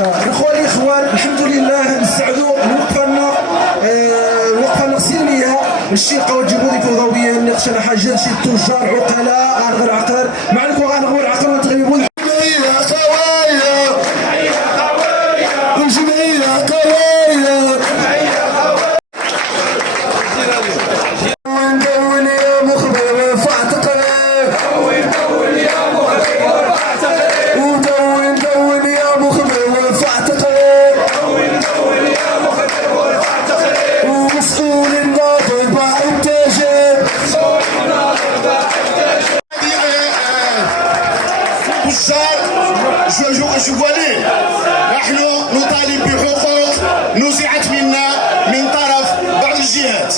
الاخوه الاخوان الحمد لله نستعدوا الوقفه السلميه الشيقه والجمهوريه فوضويه نقش على حاجات شي تجار عقلاء غير عقل مع غير عقل وتغيبون نحن نطالب بحقوق نزعت منا من طرف بعض الجهات.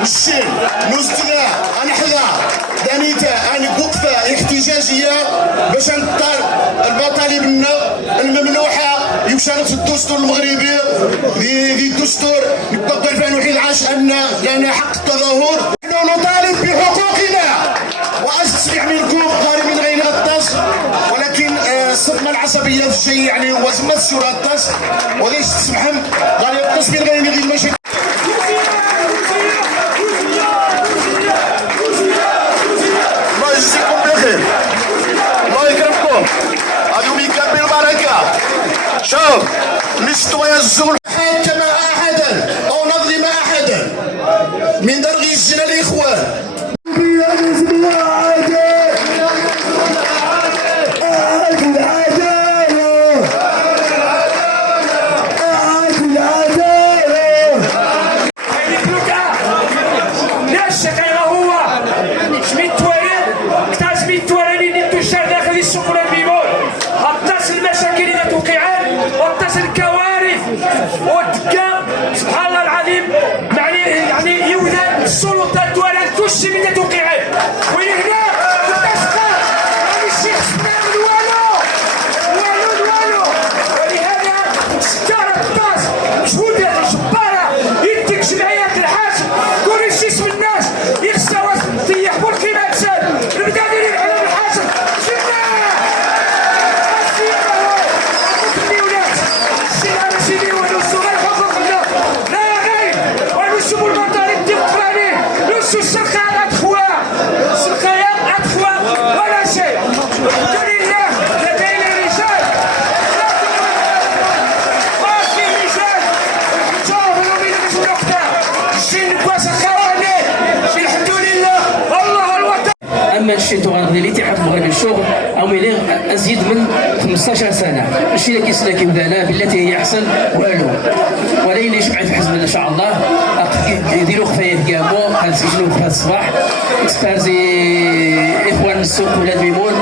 الشيء نزدنا نحظى دانيتا أن وقفة احتجاجية باش نضطر المطالب الممنوحة يشارك في الدستور المغربي في الدستور نبقى 2011 أن لنا حق التظاهر. نحن نطالب بحقوقنا وأسمع منكم ضارب من غير غطاس ولكن الصدمه العصبيه في الشيء يعني وزمت سوره الطاس وليس تسمحهم قال يقص من غير غير ماشي. الله يجزيكم بخير الله يكرمكم هذو ميكا بالبركه. شوف لستويا الزول حاكم احدا او نظلم احدا من درغي الزنا الاخوان سبحان الله العظيم يعني يوجد السلطات ولا كلشي من توقيعات وين هنا تسقى هذا الشيء خصنا والو ولهذا سكارة الطاس مجهودات جبارة يديك جمعيات الحاج كل شيء اسم الناس يخسروا تيح بالقيمة سال نبدا ندير على الحاج اما الشيء تغني الاتحاد المغربي للشغل او مليغ ازيد من 15 سنه الشيء اللي كيسلك يبدا بالتي هي احسن والو ولين يجمع في حزب ان شاء الله يديروا خفايات كامو غنسجلوا في الصباح اكسبارزي اخوان السوق ولاد ميمون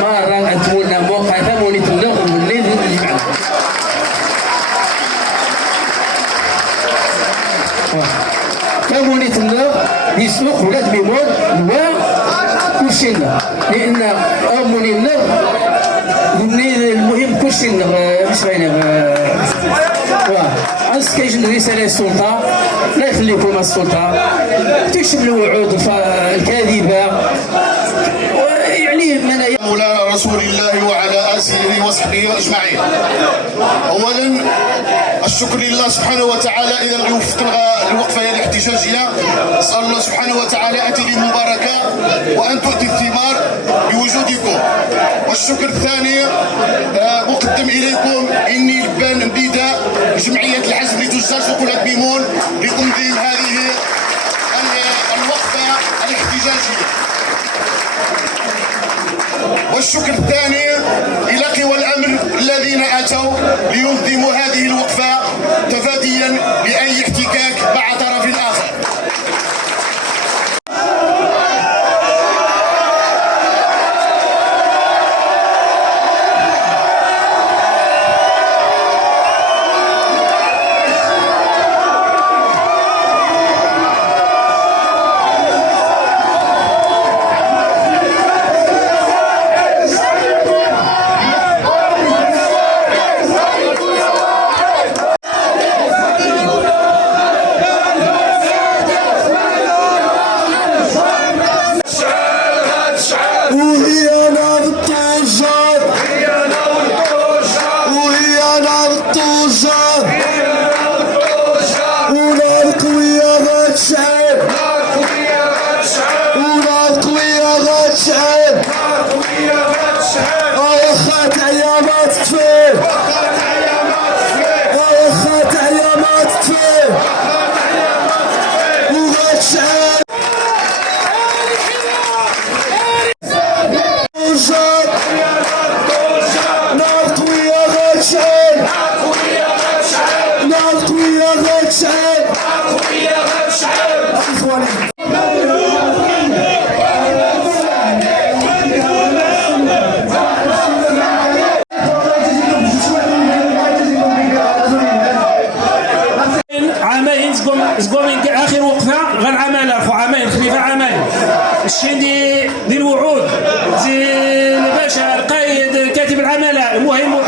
مره انتمونا موقفه مونيت النغ والليل نجمع كمونيت النغ يسوق ولاد ميمون كلشي لان اموني النغ المهم كلشي مش باينه كيجن رساله للسلطه لا يخليكم مع السلطه تكشف الوعود الكاذبه يعني مولانا رسول الله وعلى اله وصحبه اجمعين. اولا الشكر لله سبحانه وتعالى اذا وفقنا الوقفه الاحتجاجيه. اسال الله سبحانه وتعالى اتي المباركه وان تؤتي الثمار بوجودكم. والشكر الثاني اقدم اليكم اني لبان نداء جمعيه الحزب لتجار سوق ولاد ميمون لتنظيم هذه الوقفه الاحتجاجيه. والشكر الثاني إلى قوى الأمن الذين أتوا لينظموا هذه الوقفة تفاديا لأي احتكاك مع طرف آخر. تطفي واخا تعيا ما تطفي وغتشعل توجار نار قوية غتشعل نار قوية غتشعل اخواني زقومين اخر وقفه غنعملها خو عمايل خليفه عمايل الشيء دي الوعود زي الباشا القائد كاتب العماله المهم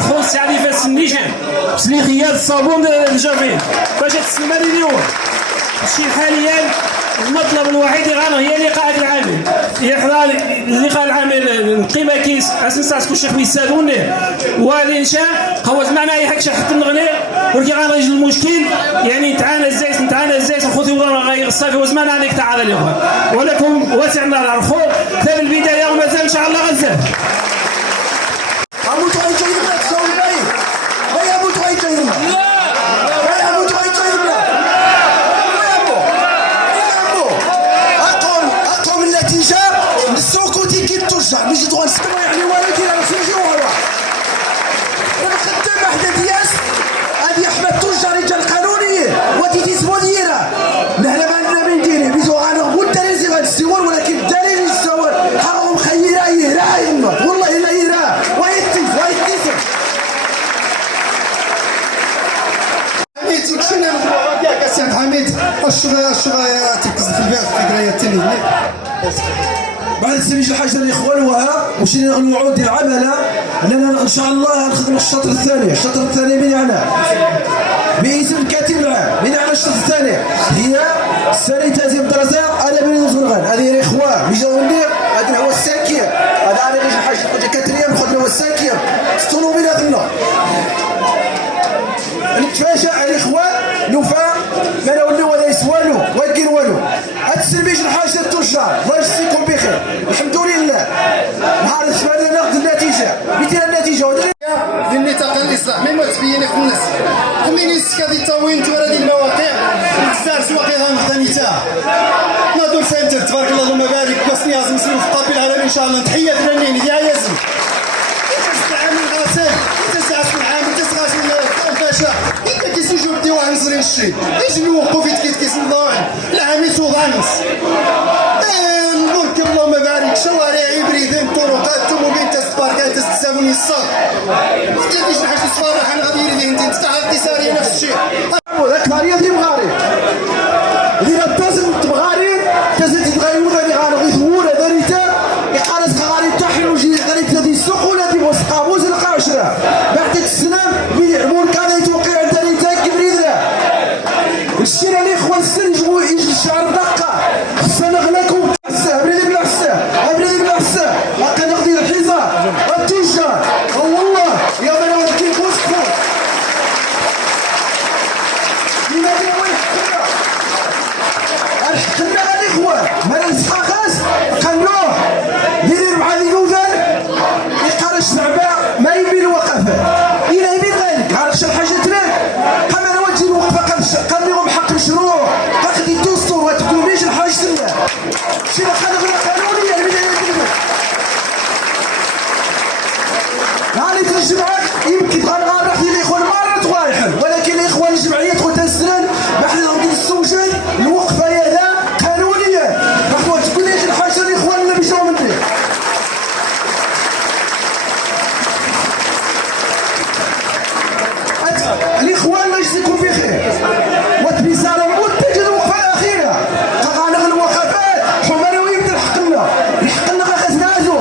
خو السعدي فاس النيشان سليخيات الصابون الجافين باش تسلم هذه اليوم الشيء حاليا المطلب الوحيد هي لقاء العامل يحضر لقاء العامل القيمه كيس اسنساس كل شيخ بيسالونه والانشاء خوات معنا اي حاجه حتى نغني ولكن غنرجع المشكل يعني نتعانى الزيت نخوتي وضرر غير الصافي وزمان عليك تعالى الاخوان ولكم واسعنا العرفو كتاب البدايه ومازال ان شاء الله غزال نجي تغنى السكمة يعني ولكن أنا سنجي وهو أنا خدام أحدى دياس هذه أحمد ترجع رجال قانونيين ودي تسمو ديرا نحن ما عندنا من ديري بيزو أنا مو الدليل زي غاد السوار ولكن الدليل السوار حقهم خيرا يهرا يما والله لا يهرا ويتيس حميد كشنا كاع كاسيان حميد الشغل تركز في البيع في قرايه التلفزيون بعد سميج الحاجه الاخوان وها وشينا الوعود ديال العماله اننا ان شاء الله غنخدم الشطر الثاني من هنا باسم الكاتب العام من على الشطر الثاني هي السانيتازيم الدراسه انا بني نزغرغان هذه الاخوان بيجاوني هذا هو السانكير هذا انا نجي الحاجه كنت كاتريام خدنا هو السانكير ستونو بلا غنا نتفاجأ على الاخوان نوفا ما نوليو ولا يسوالو ويدير والو هاد السلميج الحاجه التجار الله يجزيكم بخير الحمد لله نهار الثمانية ناخذ النتيجه مثل النتيجه ديال النطاق الاصلاح مما تبين في الناس كومينيست كادي تاوين تورا ديال المواقع بزاف سواقي غنخدانيتها نادور سنتر تبارك الله اللهم بارك بس نياز مسلم في الطب العالمي ان شاء الله تحيه فنانين يا ياسم تستعمل غسل تستعمل عامل تستعمل الباشا انت كيسجل ديوان نصرين الشيء ايش نوقفوا في كيس الضوء العامل سوغانس نبارك اللهم بارك شوارع بريدين طرقات توموبيل تسباركات تستساوني الصاد ما تجيش نحس الصراحه انا غادي يريد انت تستعرض ديساريه نفس الشيء هذاك الطريقه ديال مغارب اذا تازم تبغاري تازم تتغير ذا اللي غادي يثور هذا ريتا يقارس غادي تحل وجي غادي تدي السوق ولا دي بوس قابوس لقى 10 بعد السنه مور كان يتوقع عند ريتا كبريدنا الشيء اللي اخوان السن يجي الشعر دقه خصنا نغلاكم بريدي بلا حساب باقي ناخذ الحذاء والتجار والله يا من ولكن وسطوا لماذا وين حقنا الاخوان ما نسخا خاص قنوه يدير مع اليوذان يقارش زعما ما يبين الوقفات الى يبين ذلك عرفت الحاجه تلاك قام انا وجه الوقفه قال لهم حق مشروع تاخذ الدستور وتقول ليش الحاج سنه شي خلق قانونيه هاني الجمعات يمكن تغنى راح الاخوان ما تغايحل ولكن الاخوان الجمعيه تقول تسلم نحن نريد السوجي الوقفه هذا قانونيه راح تقول ليش الحاجه الاخوان اللي بيجاو مني الاخوان الله يجزيكم بخير وتبيزارهم منتج الوقفه الاخيره تغانغ الوقفات حمراوي من الحقنا غازنازو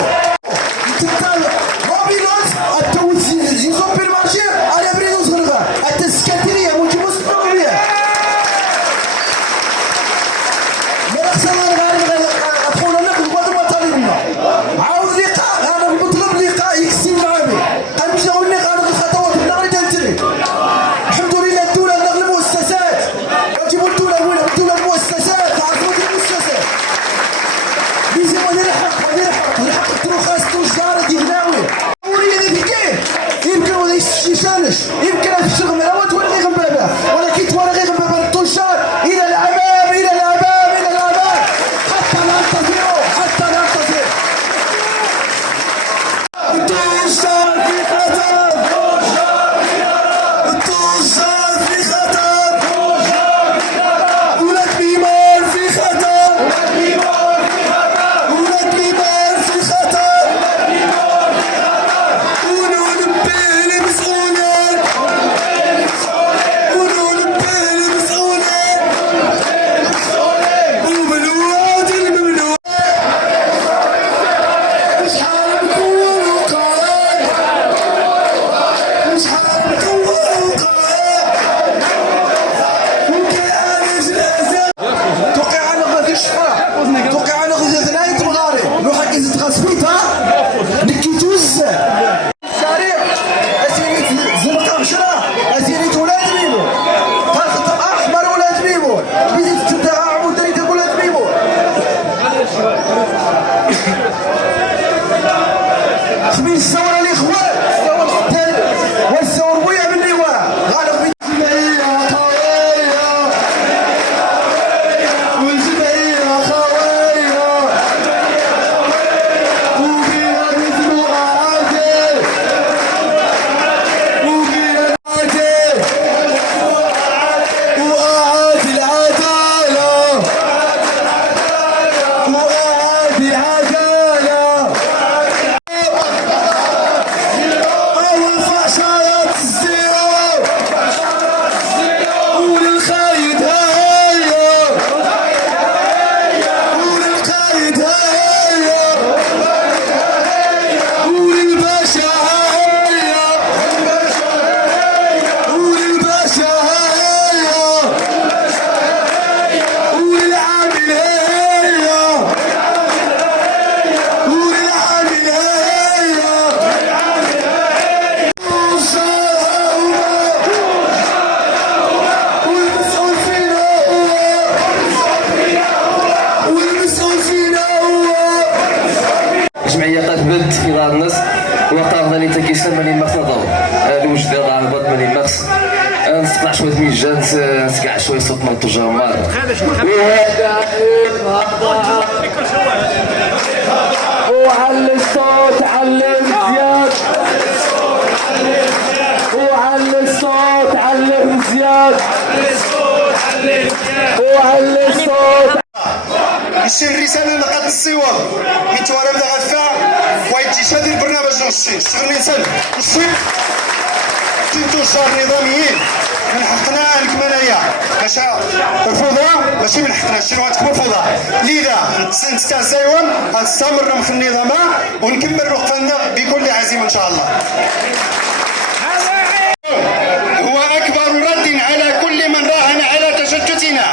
الحمد لله الدوله التوشانش يمكن ان تشغل ملاوات ولا غير بابا ولكن تولى غير بابا التوشان الى الامام الى الامام الى الامام حتى ننتظر حتى ننتظر. التوشان في خطر التوشان في خطر ولاد بيمان في خطر ولاد بيمان في خطر وننبه للمسؤولين وننبه للمسؤولين وممنوعات الممنوع شحال نكونوا قاعد شحال نكونوا قاعد وكيعالج الأذى توقع على غادي الشفاء توقع على غادي ثنايا تبغاري روح كيزيد تغسبيتها نكيتو بزاف الشارع اسيريت زرقاء بشرا اسيريت ولاد ميمو خط احمر ولاد ميمو بديت تدعى عمود دريت ولاد ميمو خميس الثوره الاخوان الثوره القتال والثوره بويا من اللواء غالب الجمعيه خواريه والجمعيه خواريه وبيها نسمو عادل وبيها عادل وأعاد العدالة وأعاد العدالة أول فحشايات الزيرو وللخايد هيا وللقايد هيا وللباشا هيا وللباشا هيا وللعامل هيا وللعامل هيا والمسؤول فينا هو والمسؤول فينا هو الجمعيه قاتبت في دار الناس وقام ذلك تكيسا ماني مقتضى الوجد ديال الهبط ماني نقص نسقع شويه ميجان نسقع شويه صوت من التجمر وعلي الصوت علي مزيان وعلي الصوت علي مزيان وعلي الصوت يشير رسالة لقد الصواب من توارى بدا غدفع ويتجي شادي البرنامج نغشي شغل الانسان نشوي كنتو شهر نظاميين من حقنا لكم انايا باش الفوضى ماشي من حقنا شنو غتكون فوضى لذا نستهزئون غنستمر في النظام ونكمل وقفنا بكل عزيمه ان شاء الله. هو اكبر رد على كل من راهن على تشتتنا